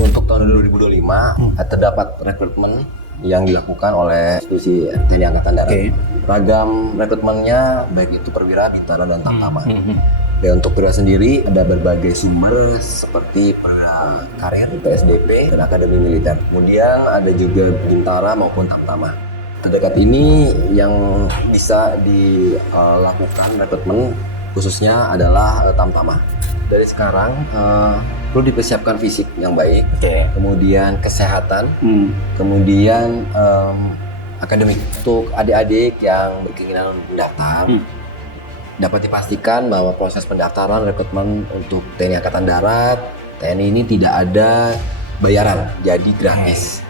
Untuk tahun 2025 terdapat rekrutmen yang dilakukan oleh institusi TNI Angkatan Darat. Ragam rekrutmennya baik itu perwira, bintara, dan tamtama. Dan untuk perwira sendiri ada berbagai sumber seperti perwira karir, PSDP, dan akademi militer. Kemudian ada juga bintara maupun tamtama. Terdekat ini yang bisa dilakukan rekrutmen khususnya adalah tamtama. Dari sekarang perlu dipersiapkan fisik yang baik, kemudian kesehatan, kemudian akademik. Untuk adik-adik yang berkeinginan mendaftar, dapat dipastikan bahwa proses pendaftaran rekrutmen untuk TNI Angkatan Darat, TNI ini tidak ada bayaran, jadi gratis.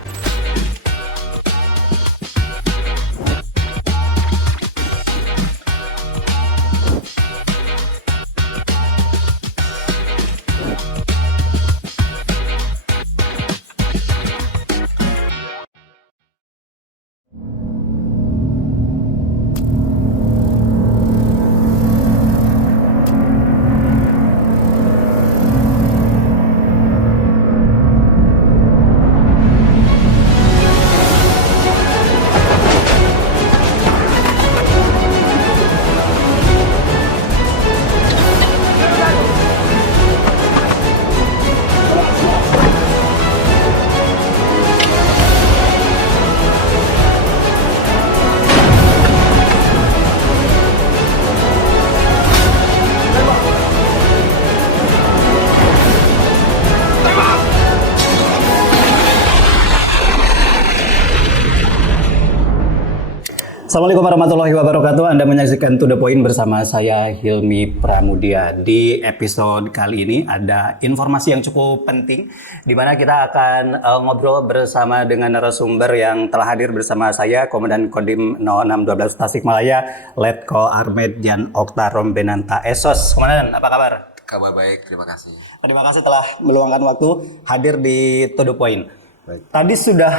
Assalamualaikum warahmatullahi wabarakatuh. Anda menyaksikan To The Point bersama saya Hilmi Pramudia. Di episode kali ini ada informasi yang cukup penting di mana kita akan ngobrol bersama dengan narasumber yang telah hadir bersama saya, Komandan Kodim 0612 Tasikmalaya, Letko Armed Jan Okta Rombenanta Esos. Komandan, apa kabar? Kabar baik, terima kasih. Terima kasih telah meluangkan waktu hadir di To The Point. Baik. Tadi sudah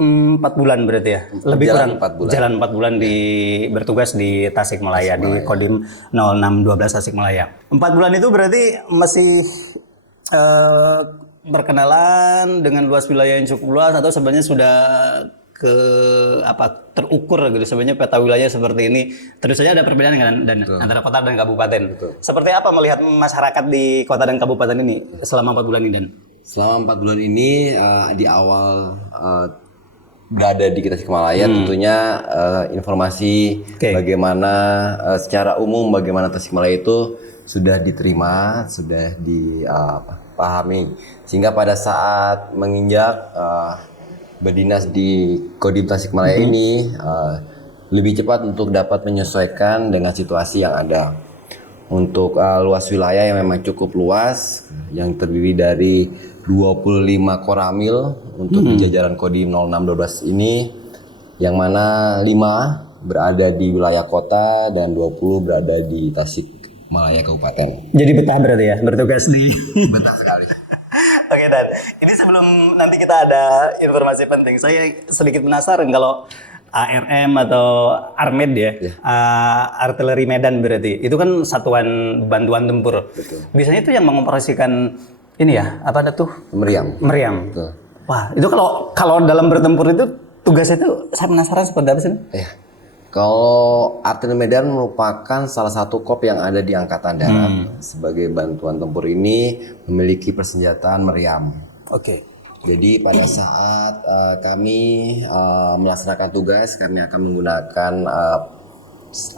4 bulan berarti ya? Lebih kurang 4 bulan. Jalan 4 bulan bertugas di Tasikmalaya, di Kodim 0612 Tasikmalaya. 4 bulan itu berarti masih berkenalan dengan luas wilayah yang cukup luas, atau sebenarnya sudah terukur gitu sebenarnya peta wilayah seperti ini. Terus saja ada perbedaan kan antara kota dan kabupaten. Betul. Seperti apa melihat masyarakat di kota dan kabupaten ini selama 4 bulan ini, Dan? Selama 4 bulan ini di awal berada di Tasikmalaya, tentunya informasi bagaimana secara umum bagaimana Tasikmalaya itu sudah diterima, sudah dipahami, sehingga pada saat menginjak berdinas di Kodim Tasikmalaya ini lebih cepat untuk dapat menyesuaikan dengan situasi yang ada. Untuk luas wilayah yang memang cukup luas, yang terdiri dari 25 koramil untuk di jajaran Kodim 0612 ini, yang mana 5 berada di wilayah kota dan 20 berada di Tasikmalaya Kabupaten. Jadi betah berarti ya bertugas di Betah sekali. Oke, Dan, ini sebelum nanti kita ada informasi penting, saya sedikit penasaran kalau ARM atau Armed ya, artileri Medan berarti, itu kan satuan bantuan tempur. Betul. Biasanya itu yang mengoperasikan ini ya, apa ada tuh? Meriam. Betul. Wah, itu kalau dalam bertempur itu tugasnya itu saya penasaran seperti apa sih? Ya. Kalau artileri Medan merupakan salah satu korps yang ada di Angkatan Darat. Sebagai bantuan tempur ini memiliki persenjataan meriam. Oke. Jadi pada saat kami melaksanakan tugas, kami akan menggunakan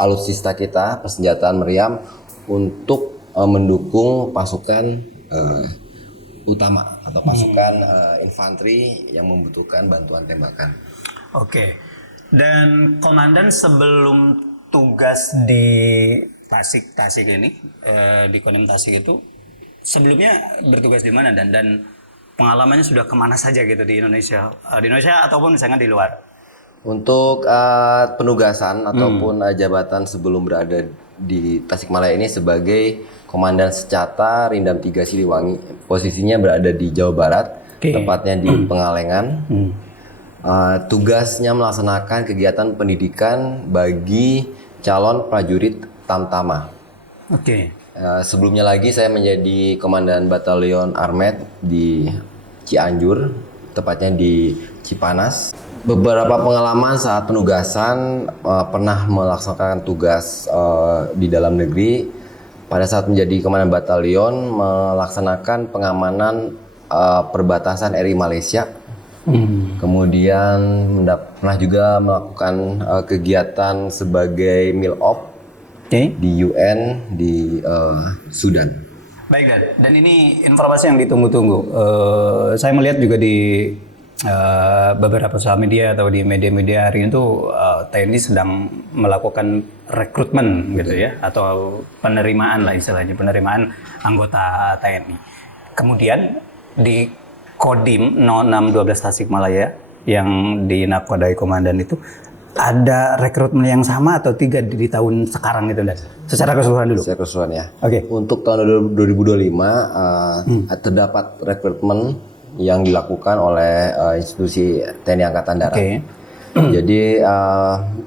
alutsista kita, persenjataan meriam, untuk mendukung pasukan utama atau pasukan infanteri yang membutuhkan bantuan tembakan. Oke. Dan komandan sebelum tugas di Tasik ini, di Kodim Tasik itu, sebelumnya bertugas di mana, dan pengalamannya sudah kemana saja gitu di Indonesia ataupun misalnya di luar? Untuk penugasan ataupun jabatan sebelum berada di Tasikmalaya ini sebagai Komandan Secata Rindam 3 Siliwangi, posisinya berada di Jawa Barat, tepatnya di Pengalengan. Tugasnya melaksanakan kegiatan pendidikan bagi calon prajurit Tamtama. Oke. Sebelumnya lagi saya menjadi Komandan Batalion Armed di Cianjur, tepatnya di Cipanas. Beberapa pengalaman saat penugasan, pernah melaksanakan tugas di dalam negeri. Pada saat menjadi komandan batalion, melaksanakan pengamanan perbatasan RI Malaysia. Kemudian pernah juga melakukan kegiatan sebagai MILOP di UN di Sudan. Baik dan ini informasi yang ditunggu-tunggu. Saya melihat juga di beberapa sosial media atau di media-media hari itu TNI sedang melakukan rekrutmen gitu ya, atau penerimaan lah istilahnya, penerimaan anggota TNI. Kemudian di Kodim 0612 Tasikmalaya yang dinakodai komandan itu ada rekrutmen yang sama atau tidak di tahun sekarang itu, Dan? Secara keseluruhan dulu. Secara keseluruhan ya. Oke. Untuk tahun 2025 terdapat rekrutmen yang dilakukan oleh institusi TNI Angkatan Darat. Jadi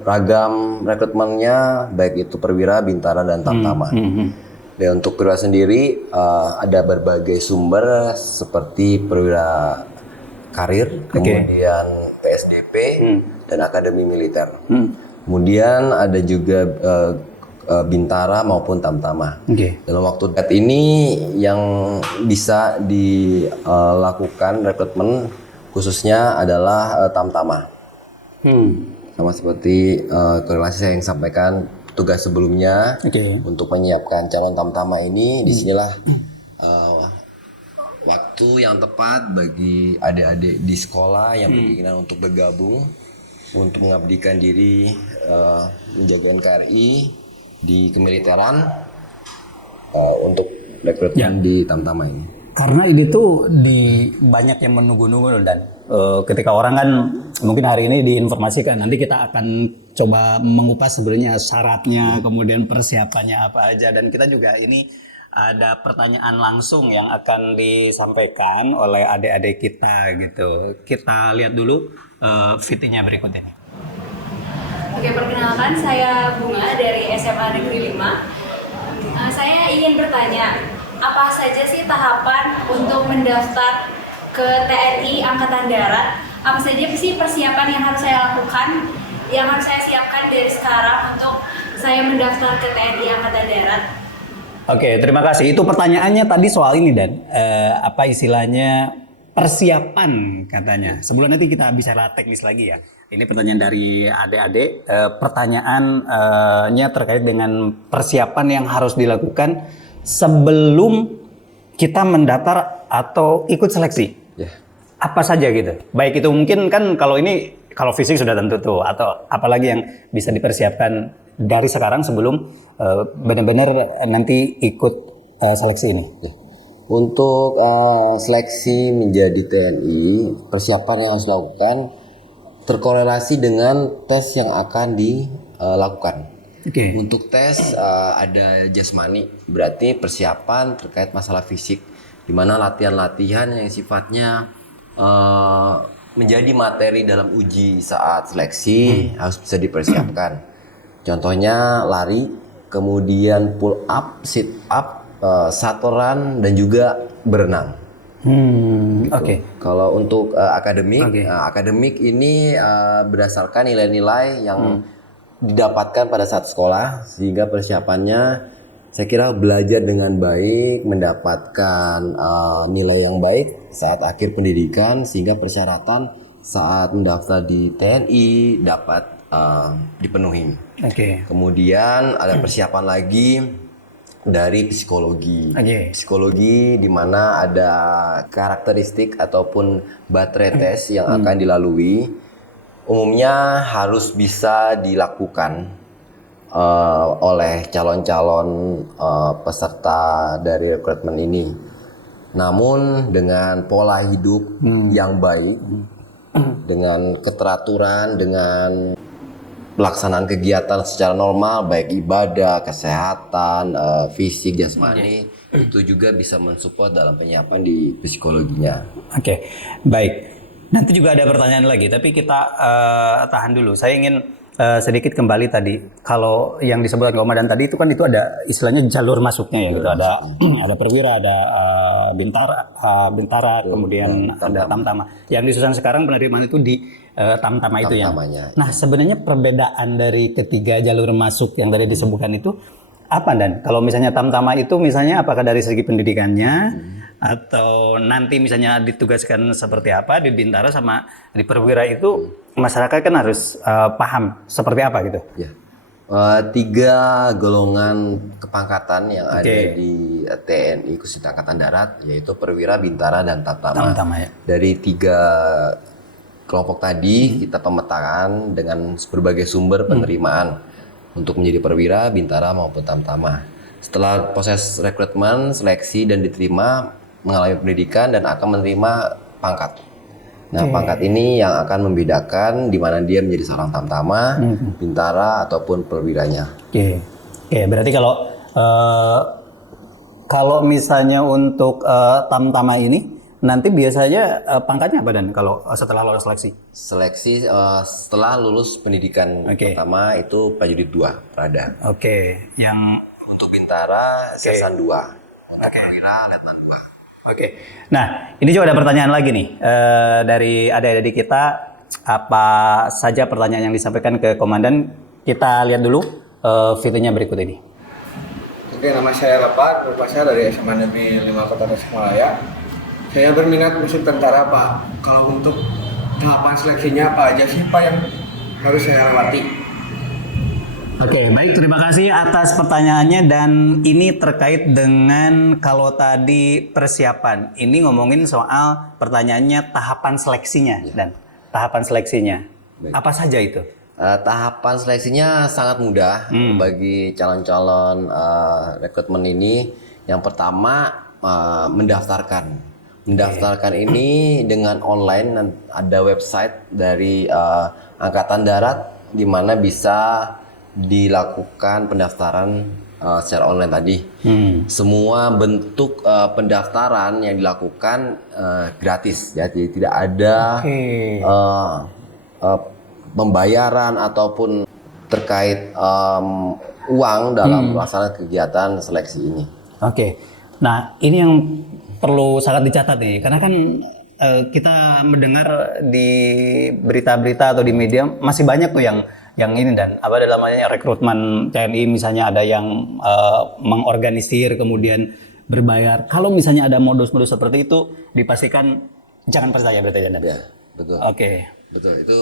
ragam rekrutmennya baik itu perwira, bintara, dan tamtama. Dan untuk perwira sendiri ada berbagai sumber seperti perwira karir, kemudian PSDP dan akademi militer. Kemudian ada juga bintara maupun tamtama. Dalam waktu dekat ini yang bisa dilakukan rekrutmen khususnya adalah tamtama. Sama seperti korelasi saya yang sampaikan tugas sebelumnya, untuk menyiapkan calon tamtama ini, disinilah waktu yang tepat bagi adik-adik di sekolah yang berkeinginan untuk bergabung, untuk mengabdikan diri menjaga NKRI di kemiliteran, untuk rekrutmen di tamtama ini. Karena ini tuh banyak yang menunggu-nunggu, Dan ketika orang kan mungkin hari ini diinformasikan, nanti kita akan coba mengupas sebenarnya syaratnya, kemudian persiapannya apa aja, dan kita juga ini ada pertanyaan langsung yang akan disampaikan oleh adik-adik kita gitu. Kita lihat dulu VT-nya berikut ini. Oke, perkenalkan saya Bunga dari SMA Negeri 5. Saya ingin bertanya, apa saja sih tahapan untuk mendaftar ke TNI Angkatan Darat? Apa saja sih persiapan yang harus saya lakukan, yang harus saya siapkan dari sekarang untuk saya mendaftar ke TNI Angkatan Darat? Oke, terima kasih. Itu pertanyaannya tadi soal ini, Dan. Apa istilahnya persiapan katanya. Sebelum nanti kita bicara teknis lagi ya. Ini pertanyaan dari adik-adik. Pertanyaannya terkait dengan persiapan yang harus dilakukan sebelum kita mendaftar atau ikut seleksi. Apa saja gitu. Baik itu mungkin kan kalau fisik sudah tentu tuh, atau apalagi yang bisa dipersiapkan dari sekarang sebelum benar-benar nanti ikut seleksi ini. Untuk seleksi menjadi TNI, persiapan yang harus dilakukan terkorelasi dengan tes yang akan dilakukan. Untuk tes ada jasmani, berarti persiapan terkait masalah fisik, di mana latihan-latihan yang sifatnya menjadi materi dalam uji saat seleksi harus bisa dipersiapkan. Contohnya lari, kemudian pull up, sit up, shuttle run, dan juga berenang. Gitu. Kalau untuk akademik ini berdasarkan nilai-nilai yang didapatkan pada saat sekolah, sehingga persiapannya saya kira belajar dengan baik, mendapatkan nilai yang baik saat akhir pendidikan, sehingga persyaratan saat mendaftar di TNI dapat dipenuhi. Kemudian ada persiapan lagi dari psikologi. Psikologi di mana ada karakteristik ataupun baterai tes yang akan dilalui. Umumnya harus bisa dilakukan oleh calon-calon peserta dari rekrutmen ini. Namun dengan pola hidup yang baik, dengan keteraturan, dengan pelaksanaan kegiatan secara normal, baik ibadah, kesehatan, fisik, jasmani, itu juga bisa mensupport dalam penyiapan di psikologinya. Baik. Nanti juga ada pertanyaan lagi, tapi kita tahan dulu. Saya ingin sedikit kembali tadi. Kalau yang disebutkan Komandan tadi itu kan itu ada istilahnya jalur masuknya ya gitu. Ada perwira, ada bintara, kemudian ada tamtama. Yang disusun sekarang penerimaan itu di tamtama itu ya. Nah, sebenarnya perbedaan dari ketiga jalur masuk yang tadi disebutkan itu apa, Dan? Kalau misalnya tamtama itu misalnya apakah dari segi pendidikannya atau nanti misalnya ditugaskan seperti apa, di bintara sama di perwira itu masyarakat kan harus paham seperti apa gitu. Ya. 3 golongan kepangkatan yang ada di TNI khususnya Angkatan Darat, yaitu perwira, bintara, dan tamtama. Ya. Dari 3 kelompok tadi kita pemetakan dengan berbagai sumber penerimaan untuk menjadi perwira, bintara maupun tamtama. Setelah proses rekrutmen, seleksi dan diterima, mengalami pendidikan dan akan menerima pangkat. Nah, pangkat ini yang akan membedakan di mana dia menjadi seorang tamtama, bintara ataupun perwiranya. Oke, berarti kalau misalnya untuk tamtama ini nanti biasanya pangkatnya apa, Dan, kalau setelah lolos seleksi? Seleksi setelah lulus pendidikan pertama itu prajurit 2, Prada. Yang untuk bintara Sersan 2, untuk perwira Letnan 2. Nah, ini juga ada pertanyaan lagi nih dari adik-adik kita. Apa saja pertanyaan yang disampaikan ke Komandan? Kita lihat dulu videonya berikut ini. Oke, nama saya Lepat, Bapak saya dari SMA Negeri 5 Kota Tasikmalaya. Saya berminat masuk tentara, Pak. Kalau untuk tahapan seleksinya apa aja sih, Pak, yang harus saya lewati? Oke, baik, terima kasih atas pertanyaannya, dan ini terkait dengan kalau tadi persiapan. Ini ngomongin soal pertanyaannya tahapan seleksinya, Dan. Tahapan seleksinya. Baik. Apa saja itu? Tahapan seleksinya sangat mudah bagi calon-calon rekrutmen ini. Yang pertama mendaftarkan. Mendaftarkan ini dengan online, ada website dari Angkatan Darat di mana bisa dilakukan pendaftaran secara online tadi. Semua bentuk pendaftaran yang dilakukan gratis, jadi tidak ada pembayaran ataupun terkait uang dalam pelaksanaan kegiatan seleksi ini. Nah, ini yang perlu sangat dicatat nih, karena kan kita mendengar di berita-berita atau di media masih banyak tuh yang ini, Dan, apa dalam namanya rekrutmen TNI misalnya ada yang mengorganisir kemudian berbayar. Kalau misalnya ada modus-modus seperti itu, dipastikan jangan percaya berarti, Dan. Ya, betul. Betul, itu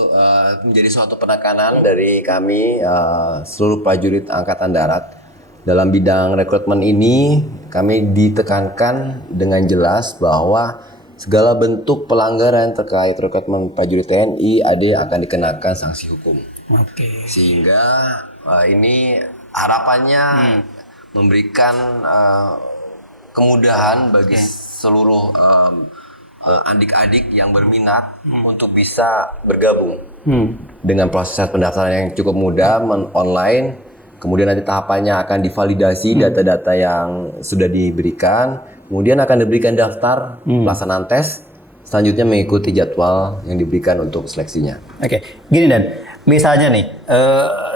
menjadi suatu penekanan dari kami seluruh prajurit Angkatan Darat. Dalam bidang rekrutmen ini kami ditekankan dengan jelas bahwa segala bentuk pelanggaran terkait rekrutmen prajurit TNI akan dikenakan sanksi hukum. Sehingga ini harapannya memberikan kemudahan bagi seluruh adik-adik yang berminat untuk bisa bergabung dengan proses pendaftaran yang cukup mudah online. Kemudian nanti tahapannya akan divalidasi data-data yang sudah diberikan. Kemudian akan diberikan daftar pelaksanaan tes. Selanjutnya mengikuti jadwal yang diberikan untuk seleksinya. Gini, Dan. Misalnya nih,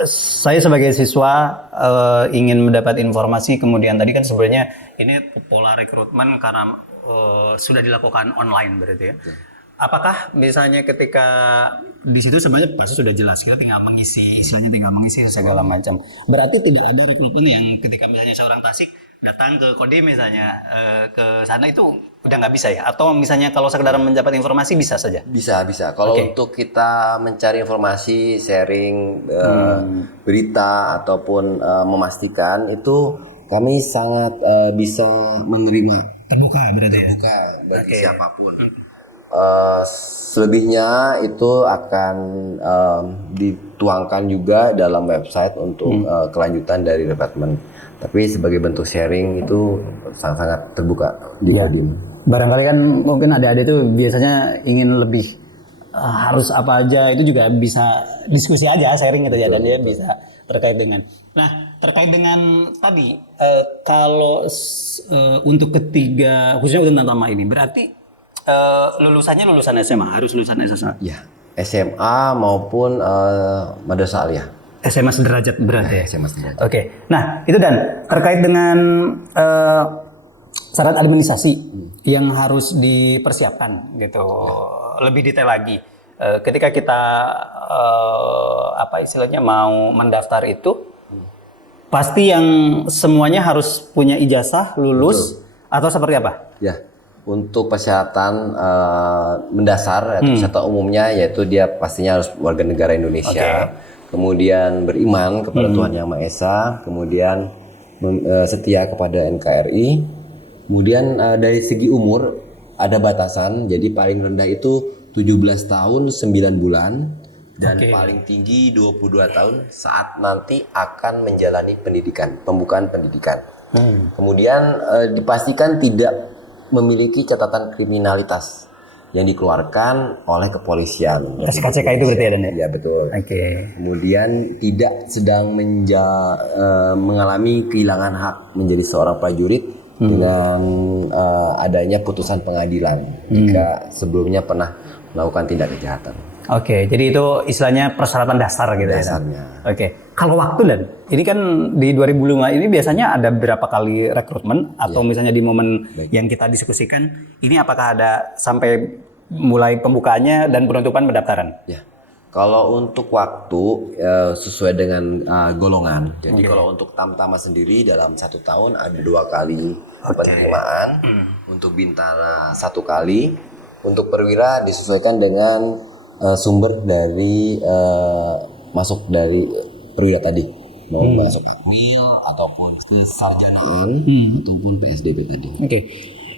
saya sebagai siswa ingin mendapat informasi, kemudian tadi kan sebenarnya ini pola rekrutmen karena sudah dilakukan online berarti ya. Apakah misalnya ketika di situ sebenarnya pasti sudah jelas, kita tinggal mengisi, istilahnya tinggal mengisi segala macam. Berarti tidak ada rekrutmen yang ketika misalnya seorang Tasik datang ke Kodim misalnya ke sana itu udah nggak bisa ya? Atau misalnya kalau sekedar mendapat informasi bisa saja? Bisa. Kalau untuk kita mencari informasi, sharing berita ataupun memastikan itu kami sangat bisa menerima. Terbuka berarti ya? Terbuka bagi siapapun. Selebihnya itu akan dituangkan juga dalam website untuk kelanjutan dari rekrutmen. Tapi sebagai bentuk sharing itu sangat terbuka juga. Barangkali kan mungkin adik-adik itu biasanya ingin lebih harus apa aja, itu juga bisa diskusi aja, sharing gitu ya, dan dia bisa terkait dengan. Nah, terkait dengan tadi kalau untuk ketiga khususnya untuk tamtama ini berarti lulusannya lulusan SMA, harus lulusan SMA. Ya. SMA maupun Madrasah Aliyah. SMA sederajat berarti ya? SMA sederajat. Oke. Nah, itu Dan terkait dengan syarat administrasi yang harus dipersiapkan gitu. Lebih detail lagi. Ketika kita apa istilahnya mau mendaftar itu pasti yang semuanya harus punya ijazah, lulus atau seperti apa? Ya, untuk persyaratan mendasar atau persyaratan umumnya yaitu dia pastinya harus warga negara Indonesia, kemudian beriman kepada Tuhan Yang Maha Esa, kemudian setia kepada NKRI, kemudian dari segi umur ada batasan, jadi paling rendah itu 17 tahun 9 bulan dan paling tinggi 22 tahun saat nanti akan menjalani pendidikan, pembukaan pendidikan. Kemudian dipastikan tidak memiliki catatan kriminalitas yang dikeluarkan oleh kepolisian. SKCK itu berarti ya Dan? Ya betul. Kemudian tidak sedang mengalami kehilangan hak menjadi seorang prajurit dengan adanya putusan pengadilan jika sebelumnya pernah melakukan tindak kejahatan. Jadi itu istilahnya persyaratan dasar gitu Dasarnya. ya. Kalau waktu Dan, ini kan di 2005 ini biasanya ada berapa kali rekrutmen atau misalnya di momen yang kita diskusikan ini apakah ada sampai mulai pembukaannya dan penutupan pendaftaran? Ya. Kalau untuk waktu sesuai dengan golongan. Jadi kalau untuk Tamtama sendiri dalam 1 tahun ada 2 kali penerimaan. Untuk Bintara 1 kali. Untuk Perwira disesuaikan dengan sumber dari masuk dari Perwira tadi. Mau masuk Akmil ataupun kesarjanaan ataupun PSDB tadi.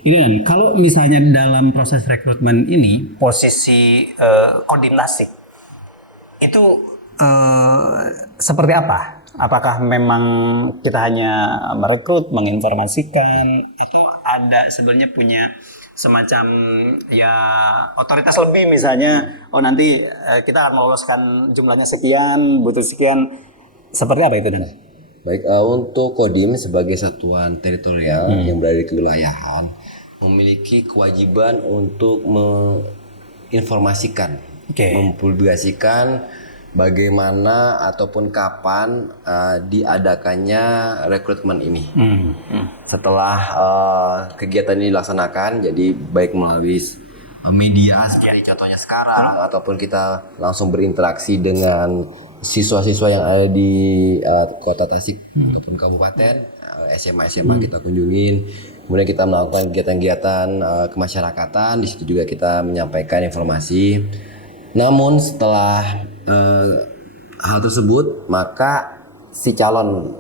Ini kan kalau misalnya dalam proses rekrutmen ini posisi koordinasi itu seperti apa? Apakah memang kita hanya merekrut, menginformasikan, atau ada sebenarnya punya semacam ya otoritas lebih misalnya, nanti kita akan meloloskan jumlahnya sekian, butuh sekian, seperti apa itu Dan? Baik, untuk Kodim sebagai satuan teritorial yang berada di kewilayahan memiliki kewajiban untuk menginformasikan, mempublikasikan bagaimana ataupun kapan diadakannya rekrutmen ini. Setelah kegiatan ini dilaksanakan, jadi baik melalui media seperti contohnya sekarang ataupun kita langsung berinteraksi dengan siswa-siswa yang ada di Kota Tasik ataupun kabupaten, SMA kita kunjungin. Kemudian kita melakukan kegiatan-kegiatan kemasyarakatan, di situ juga kita menyampaikan informasi. Namun setelah hal tersebut, maka si calon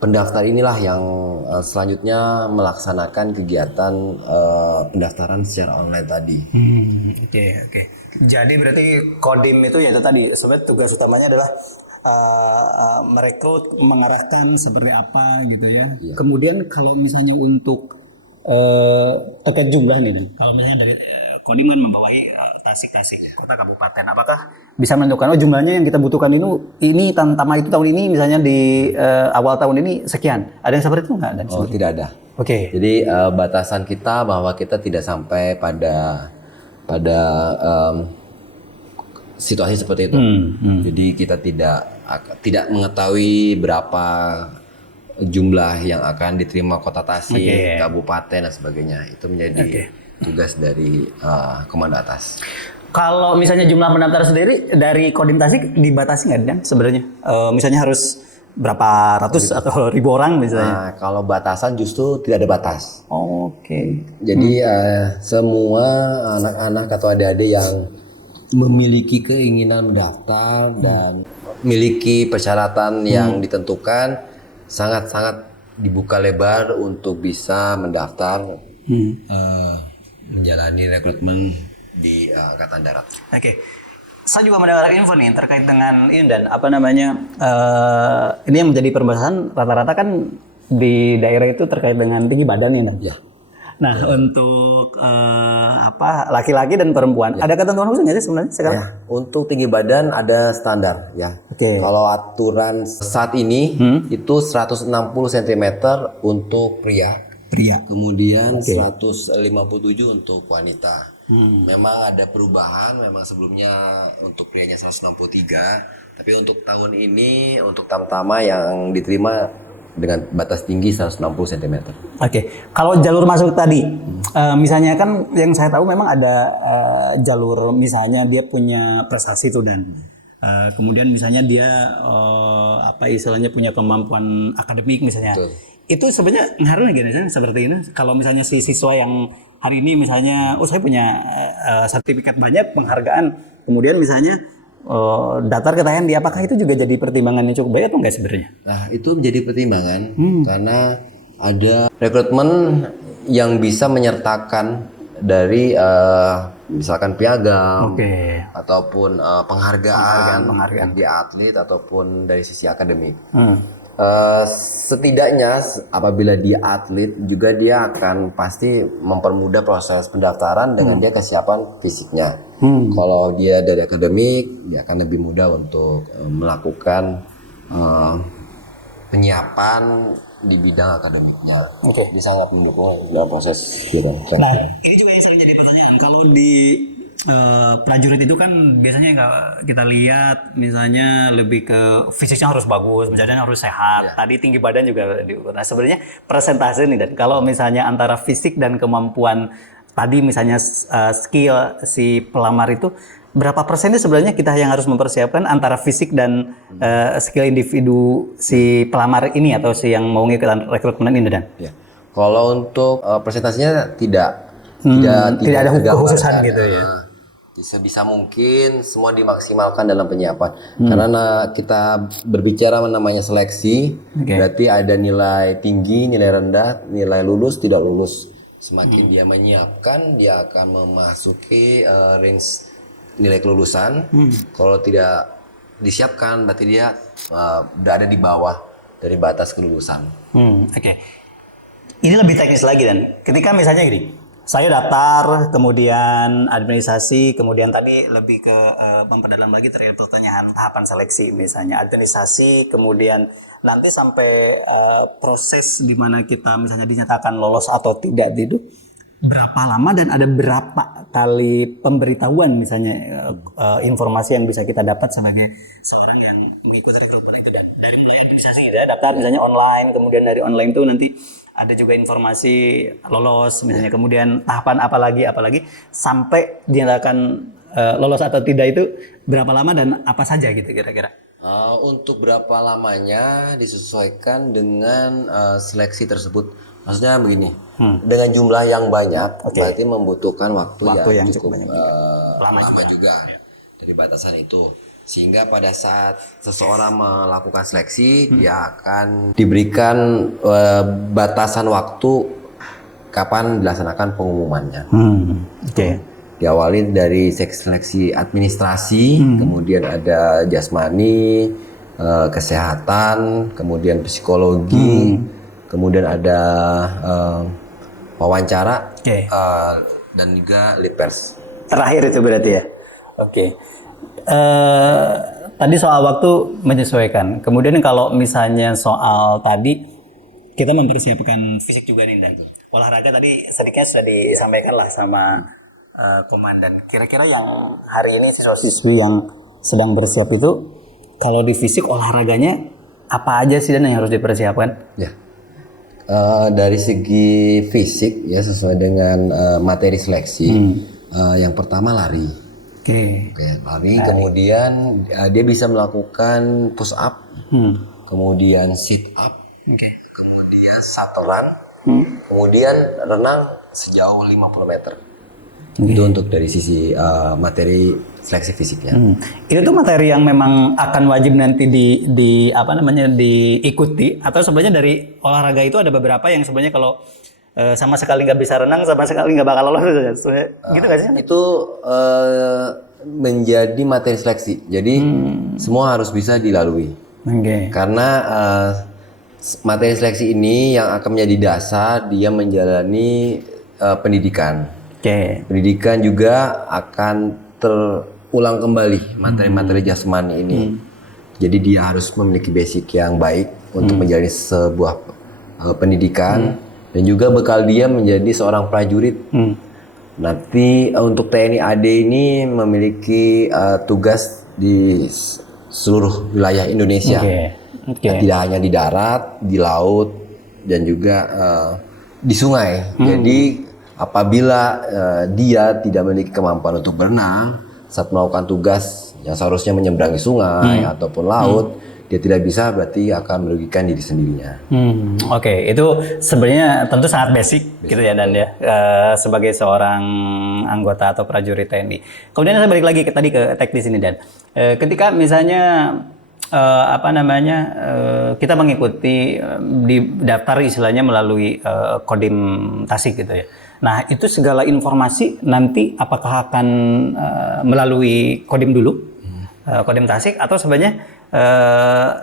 pendaftar inilah yang selanjutnya melaksanakan kegiatan pendaftaran secara online tadi. Jadi berarti Kodim itu ya itu tadi sebenarnya tugas utamanya adalah merekrut, mengarahkan seperti apa gitu ya. Kemudian kalau misalnya untuk terkait jumlah nih, kalau misalnya dari Kodim kan membawahi Tasik kota kabupaten, apakah bisa menentukan jumlahnya yang kita butuhkan ini Tamtama itu tahun ini misalnya di awal tahun ini sekian, ada yang seperti itu nggak? Tidak ada. Jadi batasan kita bahwa kita tidak sampai pada situasi seperti itu. Jadi kita tidak mengetahui berapa jumlah yang akan diterima Kota Tasik, kabupaten dan sebagainya. Itu menjadi tugas dari komando atas. Kalau misalnya jumlah pendaftar sendiri dari Kodim Tasik dibatasi nggak Dan sebenarnya? Misalnya harus berapa ratus atau ribu orang misalnya? Kalau batasan justru tidak ada batas. Jadi semua anak-anak atau adik-adik yang memiliki keinginan mendaftar dan memiliki persyaratan yang ditentukan sangat-sangat dibuka lebar untuk bisa mendaftar menjalani rekrutmen di Angkatan Darat. Saya juga mendengar info nih terkait dengan ini Dan ini yang menjadi permasalahan rata-rata kan di daerah itu terkait dengan tinggi badan ya Dan. Nah untuk laki-laki dan perempuan ada ketentuan khusus nggak sih sebenarnya sekarang? Untuk tinggi badan ada standar ya. Kalau aturan saat ini itu 160 cm untuk pria. Kemudian 157 untuk wanita. Memang ada perubahan, memang sebelumnya untuk prianya 163, tapi untuk tahun ini untuk tamtama yang diterima dengan batas tinggi 160 cm. Oke, kalau jalur masuk tadi, misalnya kan yang saya tahu memang ada jalur misalnya dia punya prestasi tuh dan kemudian misalnya dia apa istilahnya punya kemampuan akademik misalnya. Betul. Itu sebenarnya ngaruh nggak misalnya seperti ini? Kalau misalnya si siswa yang hari ini misalnya, saya punya sertifikat banyak penghargaan, kemudian misalnya daftar ke TNI, apakah itu juga jadi pertimbangan yang cukup baik atau enggak sebenarnya? Nah, itu menjadi pertimbangan karena ada rekrutmen yang bisa menyertakan dari misalkan piagam ataupun penghargaan di atlet ataupun dari sisi akademik. Setidaknya apabila dia atlet juga dia akan pasti mempermudah proses pendaftaran dengan dia kesiapan fisiknya. Kalau dia dari akademik dia akan lebih mudah untuk melakukan penyiapan di bidang akademiknya. Dia sangat mendukung dalam proses gitu. Nah, ini juga yang sering jadi pertanyaan. Kalau di prajurit itu kan biasanya kita lihat misalnya lebih ke fisiknya harus bagus, misalnya harus sehat. Tadi tinggi badan juga diukur. Nah, sebenarnya persentase nih dan kalau misalnya antara fisik dan kemampuan tadi misalnya skill si pelamar itu berapa persennya sebenarnya kita yang harus mempersiapkan antara fisik dan skill individu si pelamar ini atau si yang mau ngikutin rekrutmen ini dan? Ya. Kalau untuk presentasinya tidak ada khususan gitu ya. Sebisa mungkin semua dimaksimalkan dalam penyiapan. Karena kita berbicara namanya seleksi, berarti ada nilai tinggi, nilai rendah, nilai lulus, tidak lulus. Semakin dia menyiapkan, dia akan memasuki range nilai kelulusan. Kalau tidak disiapkan, berarti dia berada di bawah dari batas kelulusan. Oke. Ini lebih teknis lagi dan ketika misalnya gini, saya daftar, kemudian administrasi, kemudian tadi lebih ke memperdalam lagi terkait pertanyaan tahapan seleksi, misalnya administrasi, kemudian nanti sampai proses di mana kita misalnya dinyatakan lolos atau tidak itu berapa lama dan ada berapa kali pemberitahuan misalnya informasi yang bisa kita dapat sebagai seorang yang mengikuti rekrutmen itu dan dari mulai administrasi ya daftar misalnya online, kemudian dari online itu nanti ada juga informasi lolos misalnya, kemudian tahapan apalagi sampai dinyatakan lolos atau tidak itu berapa lama dan apa saja gitu kira-kira? Untuk berapa lamanya disesuaikan dengan seleksi tersebut. Maksudnya begini, dengan jumlah yang banyak berarti membutuhkan waktu yang cukup lama juga dari batasan itu. Sehingga pada saat seseorang melakukan seleksi, dia akan diberikan batasan waktu kapan dilaksanakan pengumumannya. Diawali dari seleksi administrasi, kemudian ada jasmani, kesehatan, kemudian psikologi, kemudian ada wawancara, dan juga lead pers. Terakhir itu berarti ya? Tadi soal waktu menyesuaikan. Kemudian kalau misalnya soal tadi kita mempersiapkan fisik juga nih dan olahraga tadi sedikitnya sudah disampaikan lah sama komandan. Kira-kira yang hari ini siswa-siswi yang sedang bersiap itu kalau di fisik olahraganya apa aja sih dan yang harus dipersiapkan? Ya. Dari segi fisik ya sesuai dengan materi seleksi. Yang pertama lari. Lari. Kemudian dia bisa melakukan push up, kemudian sit up, kemudian shuttle run, kemudian renang sejauh 50 meter. Itu untuk dari sisi materi seleksi fisiknya. Itu tuh materi yang memang akan wajib nanti diikuti atau sebenarnya dari olahraga itu ada beberapa yang sebenarnya kalau sama sekali nggak bisa renang, sama sekali nggak bakal lolos gitu nggak sih? Itu menjadi materi seleksi. Jadi semua harus bisa dilalui. Karena materi seleksi ini yang akan menjadi dasar dia menjalani pendidikan. Pendidikan juga akan terulang kembali materi-materi jasmani ini. Jadi dia harus memiliki basic yang baik untuk menjalani sebuah pendidikan dan juga bekal dia menjadi seorang prajurit Nanti untuk TNI AD ini memiliki tugas di seluruh wilayah Indonesia. Tidak hanya di darat, di laut, dan juga di sungai. Jadi apabila dia tidak memiliki kemampuan untuk berenang saat melakukan tugas yang seharusnya menyeberangi sungai ataupun laut, dia tidak bisa, berarti akan merugikan diri sendirinya. Oke, itu sebenarnya tentu sangat basic gitu ya Dan ya, sebagai seorang anggota atau prajurit TNI. Kemudian saya balik lagi tadi ke teknis ini Dan. Ketika misalnya kita mengikuti di daftar istilahnya melalui Kodim Tasik gitu ya. Nah itu segala informasi nanti apakah akan melalui Kodim dulu, Kodim Tasik, atau sebenarnya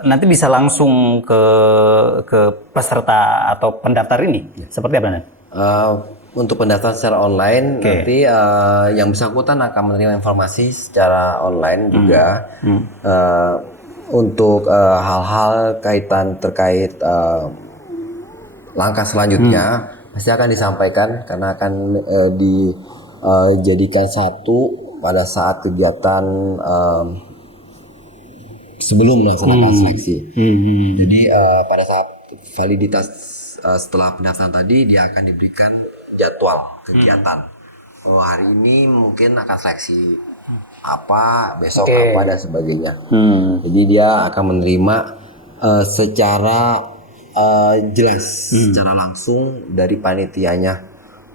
nanti bisa langsung ke peserta atau pendaftar ini? Seperti apa Dan? Untuk pendaftaran secara online, nanti yang bersangkutan akan menerima informasi secara online juga. Untuk hal-hal kaitan terkait langkah selanjutnya pasti akan disampaikan, karena akan dijadikan satu pada saat kegiatan sebelum melaksanakan seleksi. Jadi pada saat validitas setelah pendaftaran tadi, dia akan diberikan jadwal kegiatan. Oh, hari ini mungkin akan seleksi apa, besok apa, dan sebagainya. Jadi dia akan menerima secara jelas, secara langsung dari panitianya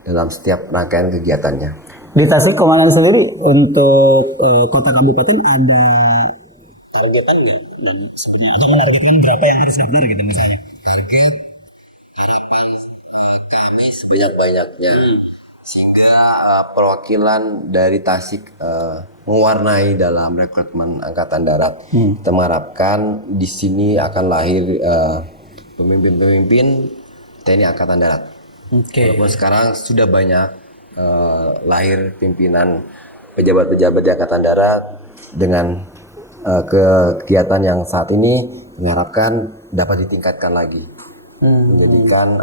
dalam setiap rangkaian kegiatannya. Di Tasik Komandan sendiri untuk kota kabupaten ada targetannya dan sebenarnya untuk menargetkan berapa yang harus daftar gitu misalnya? Target harapan kami sebanyak-banyaknya, sehingga perwakilan dari Tasik mewarnai dalam rekrutmen Angkatan Darat. Kita mengharapkan di sini akan lahir pemimpin-pemimpin TNI Angkatan Darat. Walaupun sekarang sudah banyak lahir pimpinan pejabat-pejabat di Angkatan Darat, dengan kegiatan yang saat ini diharapkan dapat ditingkatkan lagi. Menjadikan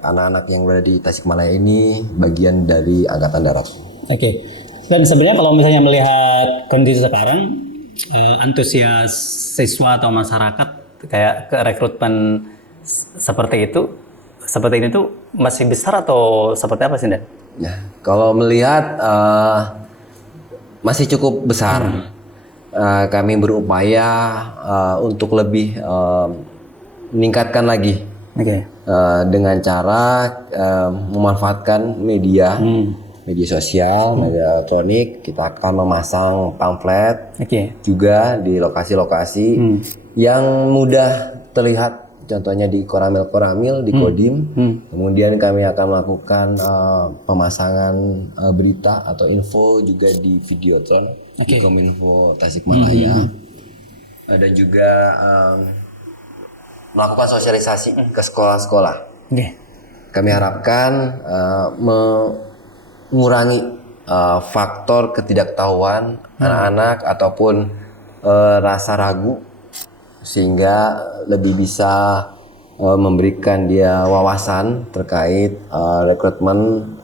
anak-anak yang berada di Tasikmalaya ini bagian dari Angkatan Darat. Dan sebenarnya kalau misalnya melihat kondisi sekarang, antusias siswa atau masyarakat kayak ke rekrutmen seperti ini tuh masih besar atau seperti apa sih Dan? Ya, kalau melihat masih cukup besar. Kami berupaya untuk lebih meningkatkan lagi. Dengan cara memanfaatkan media sosial, media elektronik. Kita akan memasang pamflet juga di lokasi-lokasi yang mudah terlihat, contohnya di Koramil di Kodim. Kemudian kami akan melakukan pemasangan berita atau info juga di Videotron di Kominfo Tasikmalaya. Dan juga melakukan sosialisasi ke sekolah-sekolah. Kami harapkan mengurangi faktor ketidaktahuan anak-anak ataupun rasa ragu, sehingga lebih bisa memberikan dia wawasan terkait rekrutmen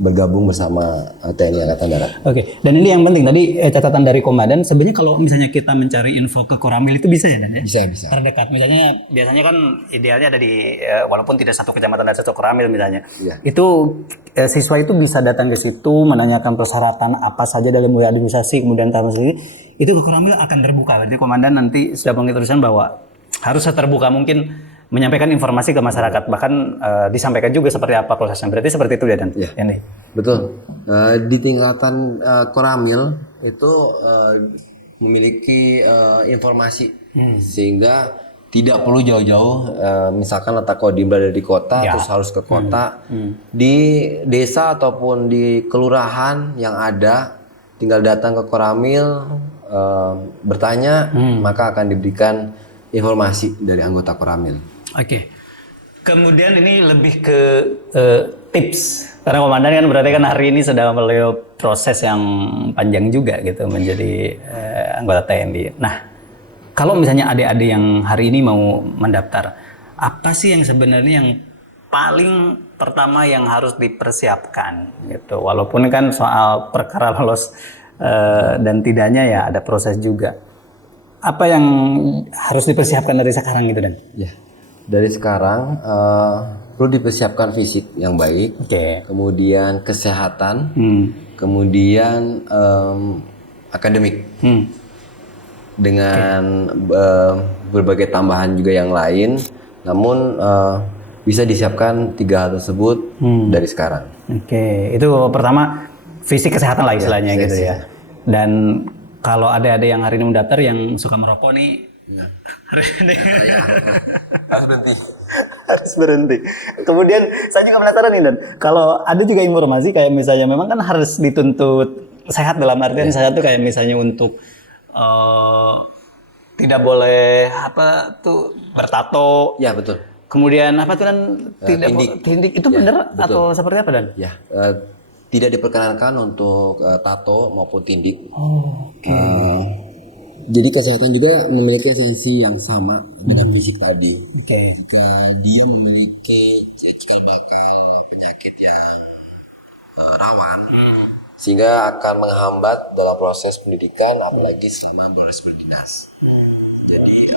bergabung bersama TNI Angkatan Darat. Dan ini yang penting tadi catatan dari Komandan, sebenarnya kalau misalnya kita mencari info ke Koramil itu bisa ya Dan ya? Bisa. Terdekat, misalnya biasanya kan idealnya ada di walaupun tidak satu kecamatan dan satu Koramil misalnya. Itu siswa itu bisa datang ke situ menanyakan persyaratan apa saja dalam administrasi, kemudian tahap sendiri itu ke Koramil akan terbuka. Berarti Komandan nanti sudah menginstruksikan bahwa harus terbuka mungkin menyampaikan informasi ke masyarakat, bahkan disampaikan juga seperti apa prosesnya. Berarti seperti itu ya Dan? Betul. Di tingkatan Koramil itu memiliki informasi, sehingga tidak perlu jauh-jauh. Misalkan letak Kodim berada di kota, terus harus ke kota. Di desa ataupun di kelurahan yang ada, tinggal datang ke Koramil, bertanya, maka akan diberikan informasi dari anggota Koramil. Kemudian ini lebih ke tips, karena Komandan kan berarti kan hari ini sedang melalui proses yang panjang juga gitu menjadi anggota TNI. Nah, kalau misalnya adik-adik yang hari ini mau mendaftar, apa sih yang sebenarnya yang paling pertama yang harus dipersiapkan gitu. Walaupun kan soal perkara lolos dan tidaknya ya ada proses juga. Apa yang harus dipersiapkan dari sekarang gitu Dan? Ya, dari sekarang perlu dipersiapkan fisik yang baik, kemudian kesehatan, kemudian akademik, dengan berbagai tambahan juga yang lain. Namun bisa disiapkan 3 hal tersebut dari sekarang. Itu pertama fisik kesehatan lah istilahnya gitu ya. Dan kalau ada yang hari ini mendaftar yang suka merokok nih, harus berhenti. Kemudian saya juga penasaran nih Dan, kalau ada juga informasi kayak misalnya memang kan harus dituntut sehat dalam artian sehat tuh kayak misalnya untuk tidak boleh bertato. Ya, betul. Kemudian apa tuh Dan? Tindik itu benar atau seperti apa Dan? Ya, tidak diperkenankan untuk tato maupun tindik. Jadi kesehatan juga memiliki esensi yang sama dengan fisik tadi. Jika dia memiliki cikal bakal penyakit yang rawan, sehingga akan menghambat dalam proses pendidikan, apalagi selama proses berdinas. Jadi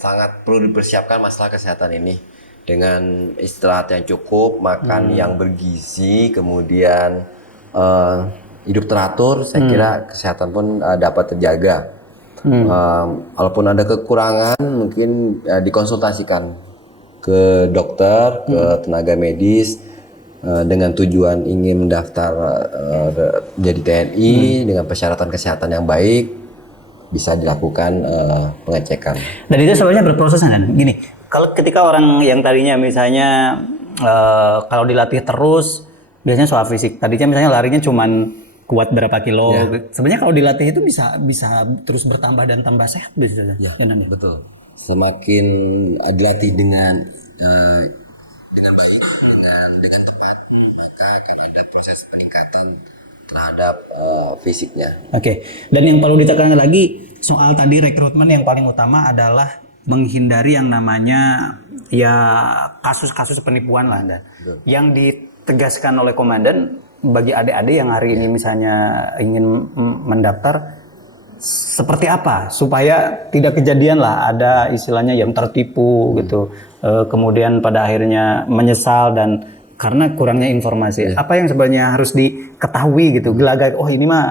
sangat perlu dipersiapkan masalah kesehatan ini dengan istirahat yang cukup, makan yang bergizi, kemudian hidup teratur. Saya kira kesehatan pun dapat terjaga. Walaupun ada kekurangan, mungkin dikonsultasikan ke dokter, ke tenaga medis dengan tujuan ingin mendaftar jadi TNI dengan persyaratan kesehatan yang baik, bisa dilakukan pengecekan. Dan itu sebenarnya berproses Dan. Gini, kalau ketika orang yang tadinya misalnya kalau dilatih terus, biasanya soal fisik. Tadinya misalnya larinya cuman kuat berapa kilo. Sebenarnya kalau dilatih itu bisa terus bertambah dan tambah sehat bisa. Betul. Semakin dilatih dengan baik, dengan tepat, maka akan ada proses peningkatan terhadap fisiknya. Dan yang perlu ditekankan lagi soal tadi rekrutmen, yang paling utama adalah menghindari yang namanya ya kasus-kasus penipuan lah Dan. Yang ditegaskan oleh komandan bagi adik-adik yang hari ini misalnya ingin mendaftar, seperti apa supaya tidak kejadian lah ada istilahnya yang tertipu gitu, kemudian pada akhirnya menyesal dan karena kurangnya informasi. Apa yang sebenarnya harus diketahui gitu, gelagat, oh ini mah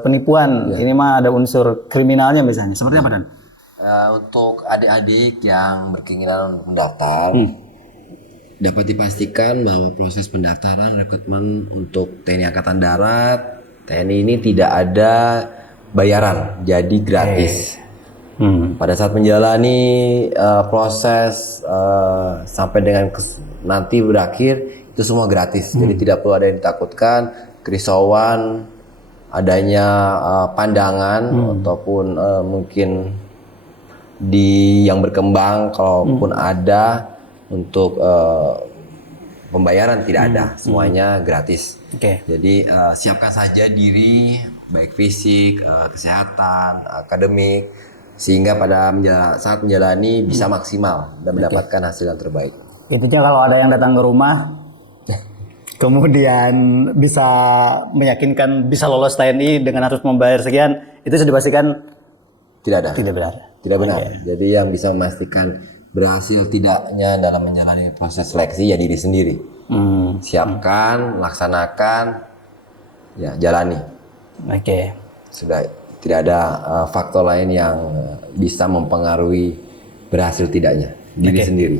penipuan, ini mah ada unsur kriminalnya misalnya, seperti apa Dan? Untuk adik-adik yang berkeinginan untuk mendaftar, dapat dipastikan bahwa proses pendaftaran rekrutmen untuk TNI Angkatan Darat, TNI ini tidak ada bayaran, jadi gratis. Pada saat menjalani proses sampai dengan nanti berakhir, itu semua gratis. Jadi tidak perlu ada yang ditakutkan, kerisauan, adanya pandangan ataupun mungkin yang berkembang, kalaupun ada untuk pembayaran tidak ada, semuanya gratis. Jadi siapkan saja diri, baik fisik, kesehatan, akademik, sehingga pada saat menjalani bisa maksimal dan mendapatkan hasil yang terbaik. Intinya kalau ada yang datang ke rumah, kemudian bisa meyakinkan bisa lolos TNI dengan harus membayar sekian, itu sudah dipastikan tidak ada. Tidak benar. Jadi yang bisa memastikan berhasil tidaknya dalam menjalani proses seleksi ya diri sendiri. Siapkan, laksanakan, ya jalani. Sudah tidak ada faktor lain yang bisa mempengaruhi berhasil tidaknya, diri sendiri.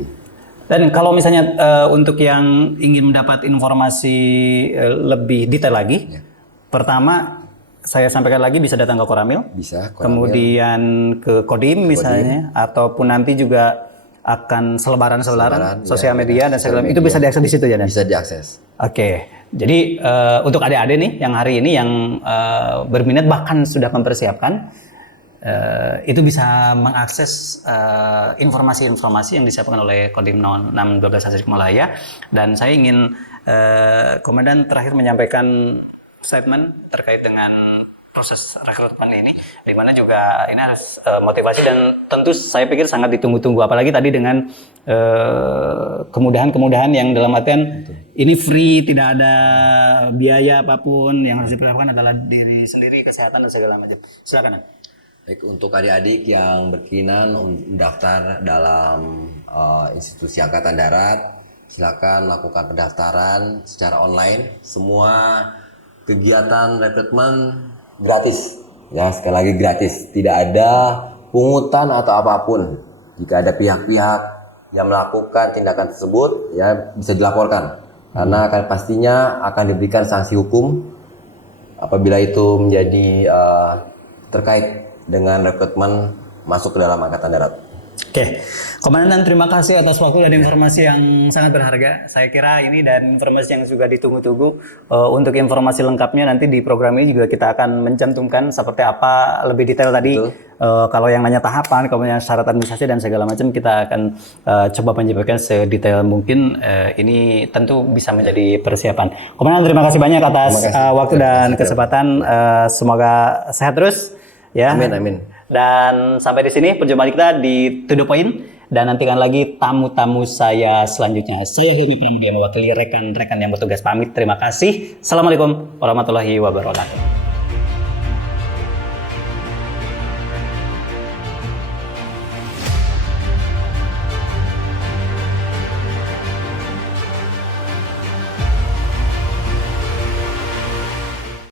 Dan kalau misalnya untuk yang ingin mendapat informasi lebih detail lagi, pertama saya sampaikan lagi bisa datang ke Koramil, kemudian ke Kodim misalnya, ataupun nanti juga akan selebaran sosial media dan segala itu bisa diakses di situ ya Dan? Bisa diakses. Jadi untuk adik-adik nih yang hari ini yang berminat bahkan sudah mempersiapkan, itu bisa mengakses informasi-informasi yang disiapkan oleh Kodim 0612 Tasikmalaya. Dan saya ingin Komandan terakhir menyampaikan statement terkait dengan proses rekrutmen ini, di mana juga ini harus motivasi dan tentu saya pikir sangat ditunggu-tunggu, apalagi tadi dengan kemudahan-kemudahan yang dalam artian ini free, tidak ada biaya apapun, yang harus diperlakukan adalah diri sendiri, kesehatan dan segala macam. Silakan. Baik, untuk adik-adik yang berkenan mendaftar dalam institusi Angkatan Darat, silakan melakukan pendaftaran secara online. Semua kegiatan rekrutmen gratis, ya sekali lagi gratis, tidak ada pungutan atau apapun. Jika ada pihak-pihak yang melakukan tindakan tersebut, ya bisa dilaporkan, karena akan pastinya akan diberikan sanksi hukum apabila itu menjadi terkait dengan rekrutmen masuk ke dalam Angkatan Darat. Oke, Komandan terima kasih atas waktu dan informasi yang sangat berharga. Saya kira ini dan informasi yang juga ditunggu-tunggu. Untuk informasi lengkapnya nanti di program ini juga kita akan mencantumkan seperti apa lebih detail tadi. Kalau yang nanya tahapan, kalau yang syarat administrasi dan segala macam kita akan coba menjelaskan sedetail mungkin. Ini tentu bisa menjadi persiapan. Komandan terima kasih banyak atas waktu dan kesempatan. Semoga sehat terus. Ya. Amin, amin. Dan sampai di sini perjumpaan kita di To The Point, dan nantikan lagi tamu-tamu saya selanjutnya. Saya Hilmi Pramudia mewakili rekan-rekan yang bertugas pamit. Terima kasih. Assalamualaikum warahmatullahi wabarakatuh.